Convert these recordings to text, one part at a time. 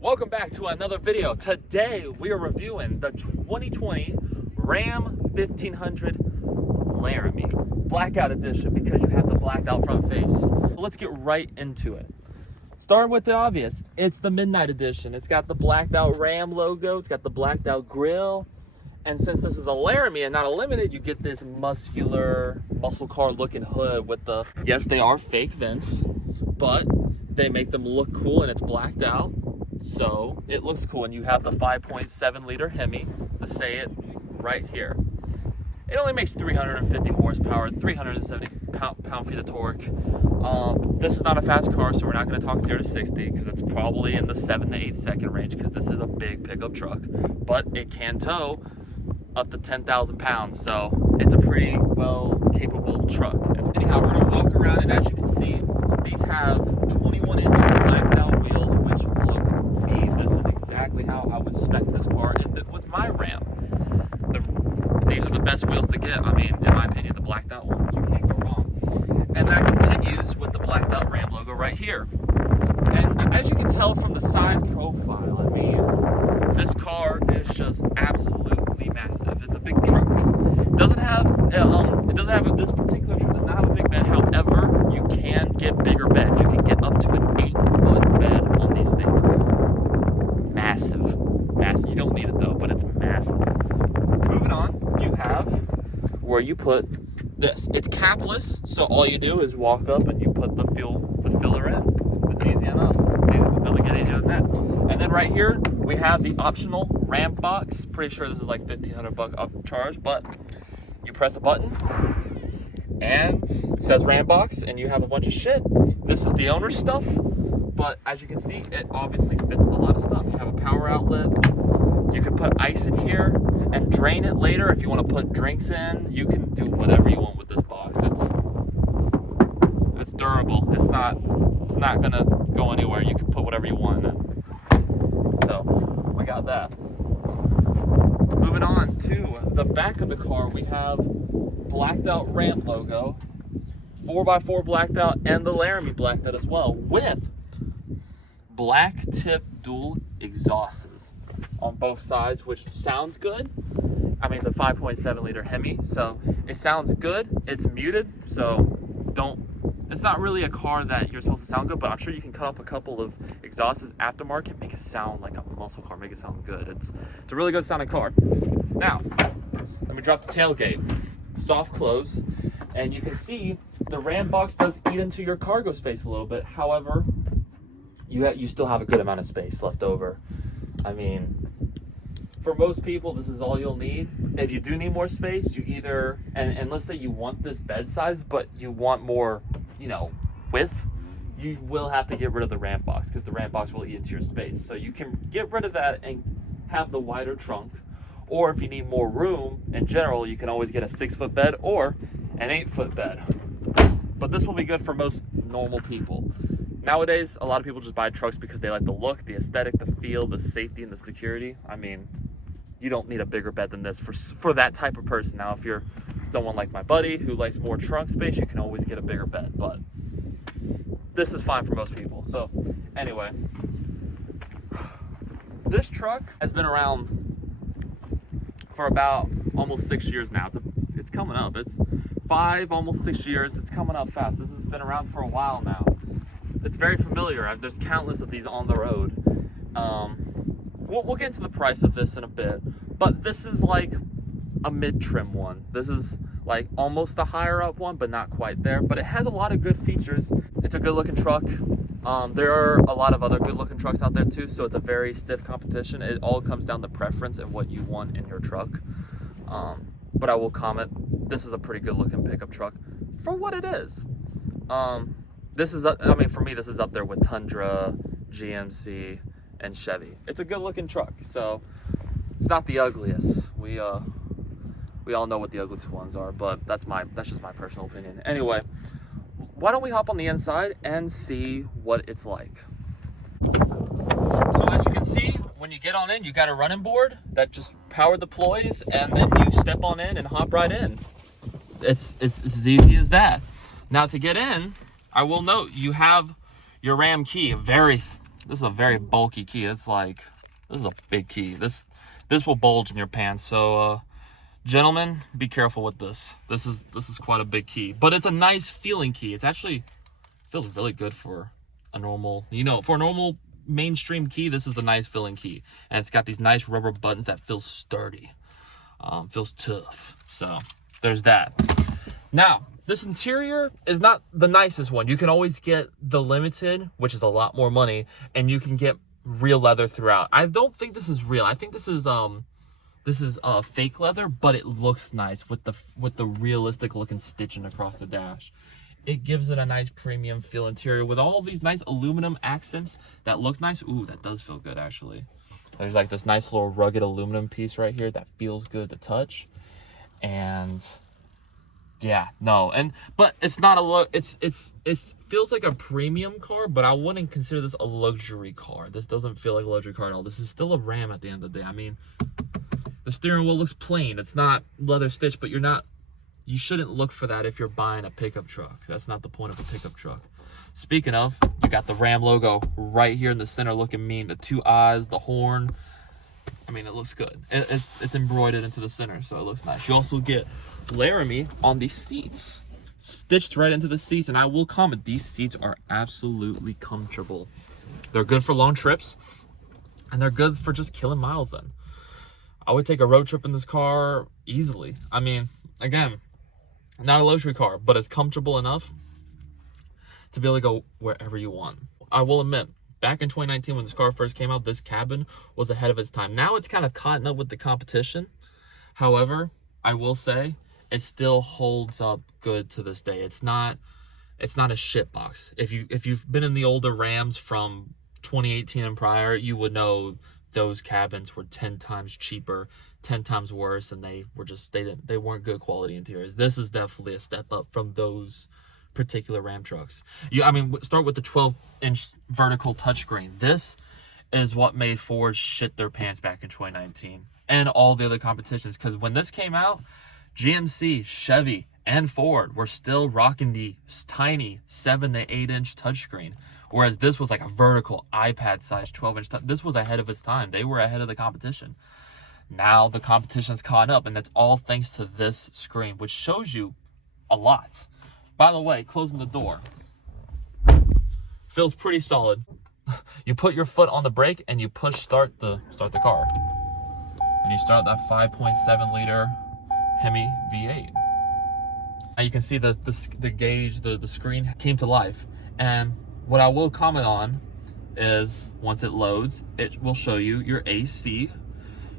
Welcome back to another video. Today we are reviewing the 2020 Ram 1500 Laramie Blackout Edition because you have the blacked out front face. Let's get right into it. Starting with the obvious, it's the Midnight Edition. It's got the blacked out Ram logo, it's got the blacked out grille, and since this is a Laramie and not a limited, you get this muscular muscle car looking hood with the, yes, they are fake vents, but they make them look cool and it's blacked out. So it looks cool, and you have the 5.7 liter Hemi to say it right here. It only makes 350 horsepower, 370 pound-feet of torque. This is not a fast car, so we're not going to talk 0 to 60 because it's probably in the 7 to 8 second range because this is a big pickup truck. But it can tow up to 10,000 pounds, so it's a pretty well capable truck. Anyhow, we're going to walk around, and as you can see, these have 21-inch blacked out wheels, which look mean. This is exactly how I would spec this car if it was my Ram. These are the best wheels to get. I mean, in my opinion, the blacked out ones, you can't go wrong. And that continues with the blacked out Ram logo right here. And as you can tell from the side profile, I mean, this car is just absolutely massive. It's a big truck. It doesn't have this particular truck does not have a big bed. However, you can get bigger bed. You can get up to an 8-foot bed on these things. Massive. You don't need it though, but it's massive. Moving on, you have where you put this. It's capless, so all you do is walk up and you put the filler in. It's easy enough. It doesn't get easier than that. And then right here, we have the optional Ram box. Pretty sure this is like $1,500 upcharge, but you press a button and it says Ram box, and you have a bunch of shit. This is the owner's stuff, but as you can see, it obviously fits a lot of stuff. You have a power outlet. You can put ice in here and drain it later. If you want to put drinks in, you can do whatever you want with this box. It's durable. It's not gonna go anywhere. You can put whatever you want in it. So we got that. Moving on to the back of the car, we have blacked out Ram logo, 4x4 blacked out, and the Laramie blacked out as well, with black tip dual exhausts on both sides, which sounds good. I mean, it's a 5.7 liter Hemi, so it sounds good. It's muted, so it's not really a car that you're supposed to sound good, but I'm sure you can cut off a couple of exhausts aftermarket, make it sound like a muscle car, make it sound good. It's a really good sounding car. Now, let me drop the tailgate. Soft close, and you can see the Ram box does eat into your cargo space a little bit. However, you still have a good amount of space left over. I mean, for most people, this is all you'll need. If you do need more space, you either, and let's say you want this bed size, but you want more, width, you will have to get rid of the Ram box because the Ram box will eat into your space. So you can get rid of that and have the wider trunk. Or if you need more room in general, you can always get a 6-foot bed or an 8-foot bed. But this will be good for most normal people. Nowadays, a lot of people just buy trucks because they like the look, the aesthetic, the feel, the safety, and the security. I mean, you don't need a bigger bed than this for that type of person. Now, if you're someone like my buddy who likes more trunk space, you can always get a bigger bed. But this is fine for most people. So anyway, this truck has been around for about almost 6 years now. It's coming up. It's 5, almost 6 years. It's coming up fast. This has been around for a while now. It's very familiar. There's countless of these on the road. We'll get into the price of this in a bit, but this is like a mid-trim one. This is like almost a higher up one, but not quite there. But it has a lot of good features. It's a good-looking truck. There are a lot of other good-looking trucks out there too, so it's a very stiff competition. It all comes down to preference and what you want in your truck. But I will comment, this is a pretty good-looking pickup truck for what it is. This is, I mean, for me, this is up there with Tundra, GMC, and Chevy. It's a good-looking truck, so it's not the ugliest. We all know what the ugliest ones are, but that's just my personal opinion. Anyway, why don't we hop on the inside and see what it's like. So as you can see, when you get on in, you got a running board that just power deploys, and then you step on in and hop right in. It's as easy as that. Now to get in, I will note you have your Ram key, a very is a very bulky key. It's like, this is a big key. This will bulge in your pants. So gentlemen, be careful with this. This is quite a big key, but it's a nice feeling key. It's actually feels really good for a normal, for a normal mainstream key. This is a nice feeling key, and it's got these nice rubber buttons that feel sturdy, feels tough. So there's that. Now, this interior is not the nicest one. You can always get the limited, which is a lot more money, and you can get real leather throughout. I don't think this is real. I think this is fake leather, but it looks nice with the realistic looking stitching across the dash. It gives it a nice premium feel interior with all these nice aluminum accents that look nice. Ooh, that does feel good actually. There's like this nice little rugged aluminum piece right here that feels good to touch. And yeah, no, but it's not it feels like a premium car, but I wouldn't consider this a luxury car. This doesn't feel like a luxury car at all. This is still a Ram at the end of the day. I mean, the steering wheel looks plain. It's not leather stitched, but you shouldn't look for that if you're buying a pickup truck. That's not the point of a pickup truck. Speaking of, you got the Ram logo right here in the center looking mean. The two eyes, the horn. I mean, it looks good. It's embroidered into the center, so it looks nice. You also get Laramie on these seats, stitched right into the seats. And I will comment, these seats are absolutely comfortable. They're good for long trips, and they're good for just killing miles in. I would take a road trip in this car easily. I mean, again, not a luxury car, but it's comfortable enough to be able to go wherever you want. I will admit, back in 2019 when this car first came out, this cabin was ahead of its time. Now it's kind of caught up with the competition. However, I will say it still holds up good to this day. It's not a shit box. If you've been in the older Rams from 2018 and prior, you would know those cabins were 10 times cheaper, 10 times worse, and they weren't good quality interiors. This is definitely a step up from those particular Ram trucks. Start with the 12-inch vertical touchscreen. This is what made Ford shit their pants back in 2019 and all the other competitions, because when this came out, GMC, Chevy, and Ford were still rocking the tiny 7 to 8-inch touchscreen, whereas this was like a vertical iPad-sized 12-inch. This was ahead of its time. They were ahead of the competition. Now the competition's caught up, and that's all thanks to this screen, which shows you a lot. By the way, closing the door feels pretty solid. You put your foot on the brake and you push start the car, and you start that 5.7 liter Hemi V8. Now you can see the gauge, the screen came to life. And what I will comment on is once it loads, it will show you your AC,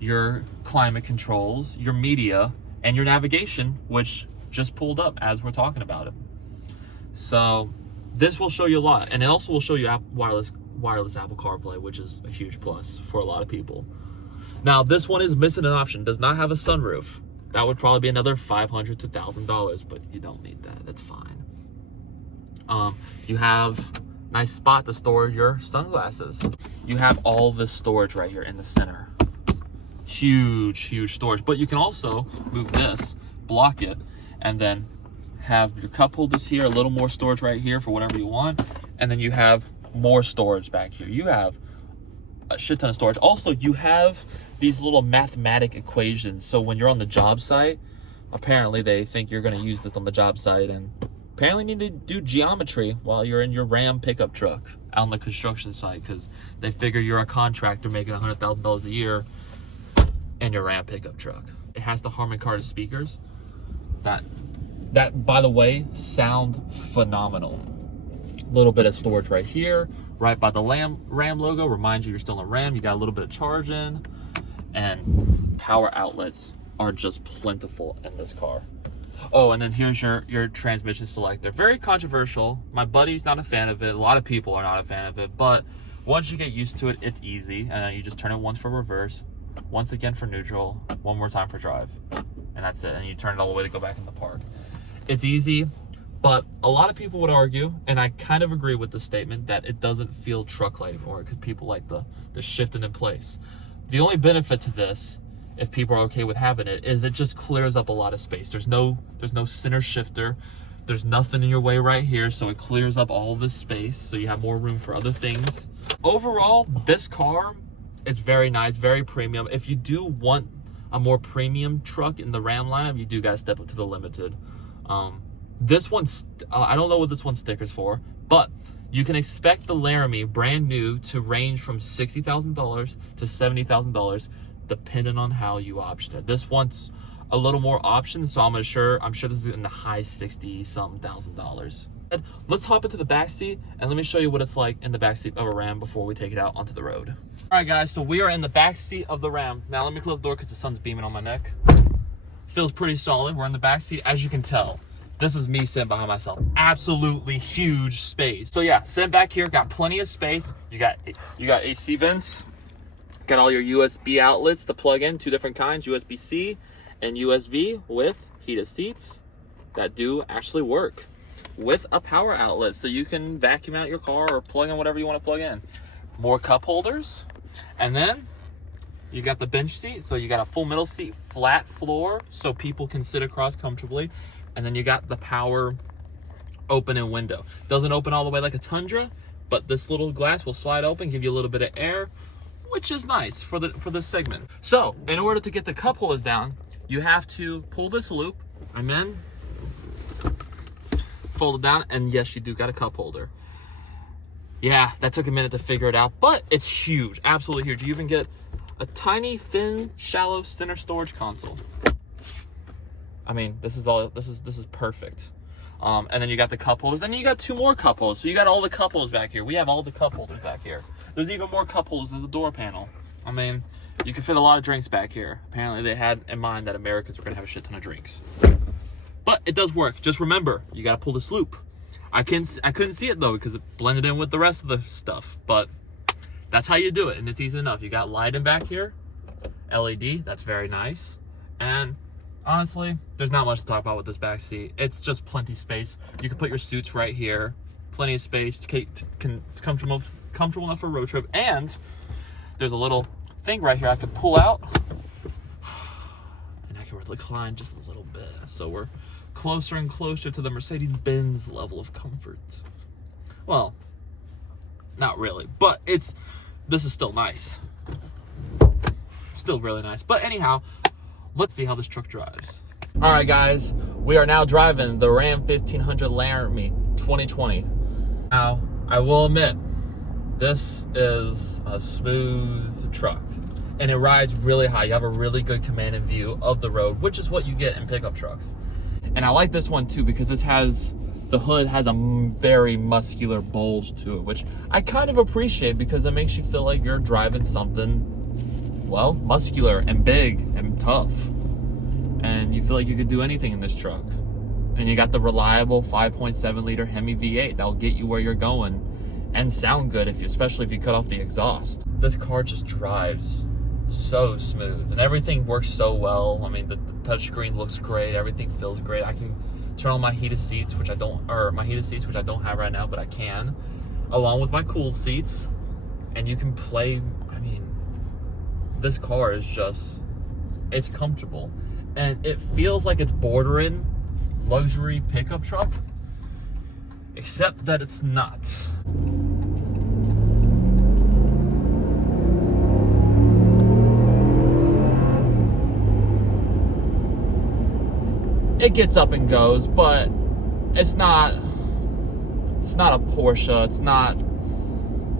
your climate controls, your media, and your navigation, which just pulled up as we're talking about it. So this will show you a lot, and it also will show you wireless Apple CarPlay, which is a huge plus for a lot of people. Now this one is missing an option, does not have a sunroof. That would probably be another $500 to $1,000, but you don't need that. That's fine. You have a nice spot to store your sunglasses. You have all this storage right here in the center. Huge storage. But you can also move this, block it, and then have your cup holders here, a little more storage right here for whatever you want, and then you have more storage back here. You have a shit ton of storage. Also, you have these little mathematic equations. So when you're on the job site, apparently they think you're going to use this on the job site, and apparently need to do geometry while you're in your Ram pickup truck out on the construction site, because they figure you're a contractor making $100,000 a year in your Ram pickup truck. It has the Harman Kardon speakers that by the way sound phenomenal. A little bit of storage right here, right by the Ram logo, reminds you you're still in a Ram. You got a little bit of charging, and power outlets are just plentiful in this car. Oh, and then here's your transmission selector. Very controversial. My buddy's not a fan of it. A lot of people are not a fan of it, but once you get used to it, it's easy. And then you just turn it once for reverse, once again for neutral, one more time for drive, and that's it. And you turn it all the way to go back in the park. It's easy, but a lot of people would argue, and I kind of agree with the statement, that it doesn't feel truck-like anymore because people like the shifting in place. The only benefit to this, if people are okay with having it, is it just clears up a lot of space. There's no center shifter. There's nothing in your way right here, so it clears up all this space, so you have more room for other things. overall, this car is very nice, very premium. If you do want a more premium truck in the Ram lineup, you do gotta step up to the Limited. This one's, I don't know what this one's sticker's for, but you can expect the Laramie brand new to range from $60,000 to $70,000, depending on how you option it. This one's a little more options, so I'm sure this is in the high 60-something thousand dollars. Let's hop into the back seat and let me show you what it's like in the back seat of a Ram before we take it out onto the road. All right, guys, so we are in the back seat of the Ram. Now let me close the door because the sun's beaming on my neck. Feels pretty solid. We're in the back seat, as you can tell. This is me sitting behind myself. Absolutely huge space. So yeah, sitting back here, got plenty of space. You got AC vents, got all your USB outlets to plug in, two different kinds, USB-C and USB with heated seats that do actually work with a power outlet, so you can vacuum out your car or plug in whatever you want to plug in. More cup holders, and then you got the bench seat, so you got a full middle seat, flat floor, so people can sit across comfortably. And then you got the power open and window. Doesn't open all the way like a Tundra, but this little glass will slide open, give you a little bit of air, which is nice for this segment. So in order to get the cup holders down, you have to pull this loop, fold it down, and yes, you do got a cup holder. Yeah, that took a minute to figure it out, but it's huge, absolutely huge. You even get a tiny, thin, shallow center storage console. I mean, this is perfect. And then you got the cup holders. Then you got two more cup holders. So you got all the cup holders back here. We have all the cup holders back here. There's even more cup holders in the door panel. I mean, you can fit a lot of drinks back here. Apparently they had in mind that Americans were gonna have a shit ton of drinks. But it does work. Just remember, you gotta pull this loop. I couldn't see it though because it blended in with the rest of the stuff. But that's how you do it, and it's easy enough. You got lighting back here, LED. That's very nice. And honestly, there's not much to talk about with this back seat. It's just plenty space. You can put your suits right here. Plenty of space. It's comfortable enough for a road trip. And there's a little thing right here I can pull out, and I can recline just a little bit. So we're closer and closer to the Mercedes-Benz level of comfort. Well, not really, but this is still nice. Still really nice. But anyhow, let's see how this truck drives. All right, guys, we are now driving the Ram 1500 Laramie 2020. Now, I will admit, this is a smooth truck, and it rides really high. You have a really good command and view of the road, which is what you get in pickup trucks. And I like this one too because the hood has a very muscular bulge to it, which I kind of appreciate because it makes you feel like you're driving something, well, muscular and big and tough. And you feel like you could do anything in this truck. And you got the reliable 5.7 liter Hemi V8 that'll get you where you're going and sound good, especially if you cut off the exhaust. This car just drives so smooth and everything works so well. I mean, the touchscreen looks great. Everything feels great. I can turn on my heated seats, which I don't have right now, but I can, along with my cool seats, and you can play. I mean, this car is it's comfortable, and it feels like it's bordering luxury pickup truck, except that it's not. It gets up and goes, but it's not a Porsche. It's not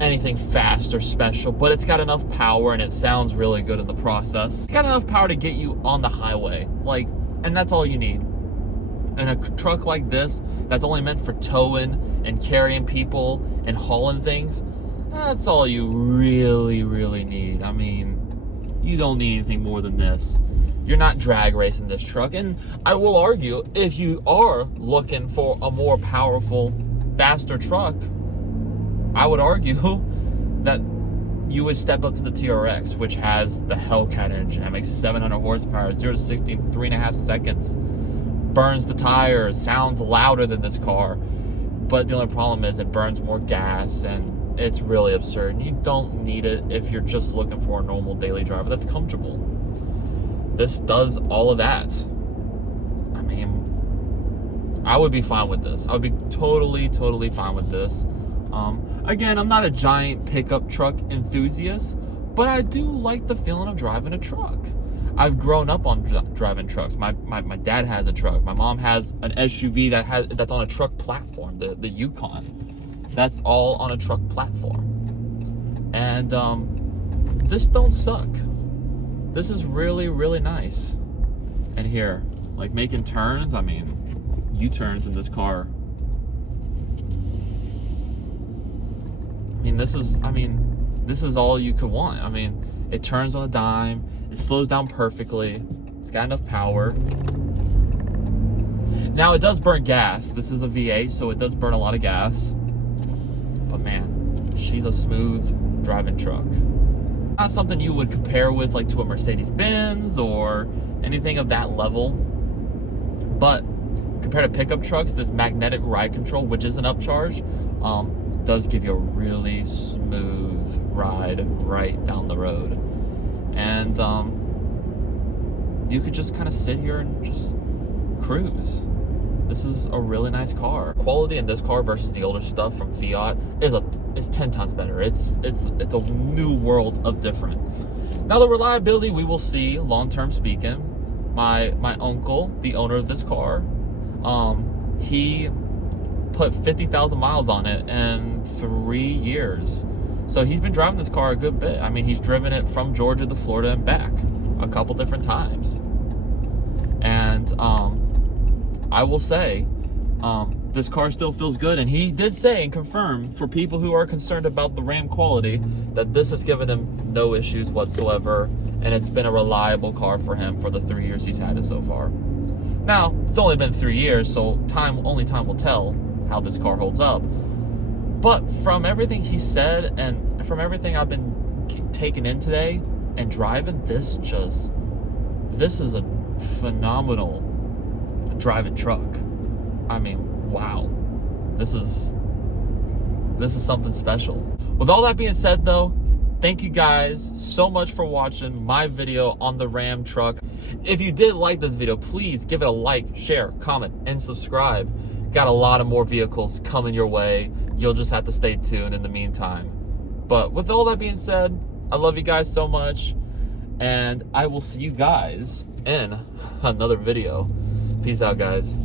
anything fast or special, but it's got enough power and it sounds really good in the process. It's got enough power to get you on the highway, and that's all you need. And a truck like this, that's only meant for towing and carrying people and hauling things, that's all you really, really need. I mean, you don't need anything more than this. You're not drag racing this truck. And I will argue, if you are looking for a more powerful, faster truck, I would argue that you would step up to the TRX, which has the Hellcat engine. That makes 700 horsepower, 0 to 60 in 3.5 seconds. Burns the tires, sounds louder than this car. But the only problem is it burns more gas, and it's really absurd. You don't need it if you're just looking for a normal daily driver that's comfortable. This does all of that. I mean, I would be fine with this. I would be totally fine with this. Again, I'm not a giant pickup truck enthusiast, but I do like the feeling of driving a truck. I've grown up on driving trucks. My dad has a truck. My mom has an SUV that's on a truck platform, the Yukon. That's all on a truck platform. And this don't suck. This is really, really nice. And here, like making turns, I mean, U-turns in this car. This is all you could want. I mean, it turns on a dime. It slows down perfectly. It's got enough power. Now, it does burn gas. This is a V8, so it does burn a lot of gas. But man, she's a smooth driving truck. Not something you would compare with like to a Mercedes-Benz or anything of that level. But compared to pickup trucks, this magnetic ride control, which is an upcharge, does give you a really smooth ride right down the road. And you could just kind of sit here and just cruise. This is a really nice car. Quality in this car versus the older stuff from Fiat is 10 times better. It's a new world of different. Now the reliability, we will see long-term speaking. My uncle, the owner of this car, he put 50,000 miles on it in 3 years. So he's been driving this car a good bit. I mean, he's driven it from Georgia to Florida and back a couple different times. And I will say, this car still feels good. And he did say and confirm for people who are concerned about the Ram quality that this has given him no issues whatsoever. And it's been a reliable car for him for the 3 years he's had it so far. Now, it's only been 3 years, so only time will tell how this car holds up. But from everything he said and from everything I've been taking in today and driving, this is a phenomenal driving truck. I mean, wow. This is something special. With all that being said though, thank you guys so much for watching my video on the Ram truck. If you did like this video, please give it a like, share, comment, and subscribe. Got a lot of more vehicles coming your way. You'll just have to stay tuned in the meantime. But with all that being said, I love you guys so much, and I will see you guys in another video. Peace out, guys.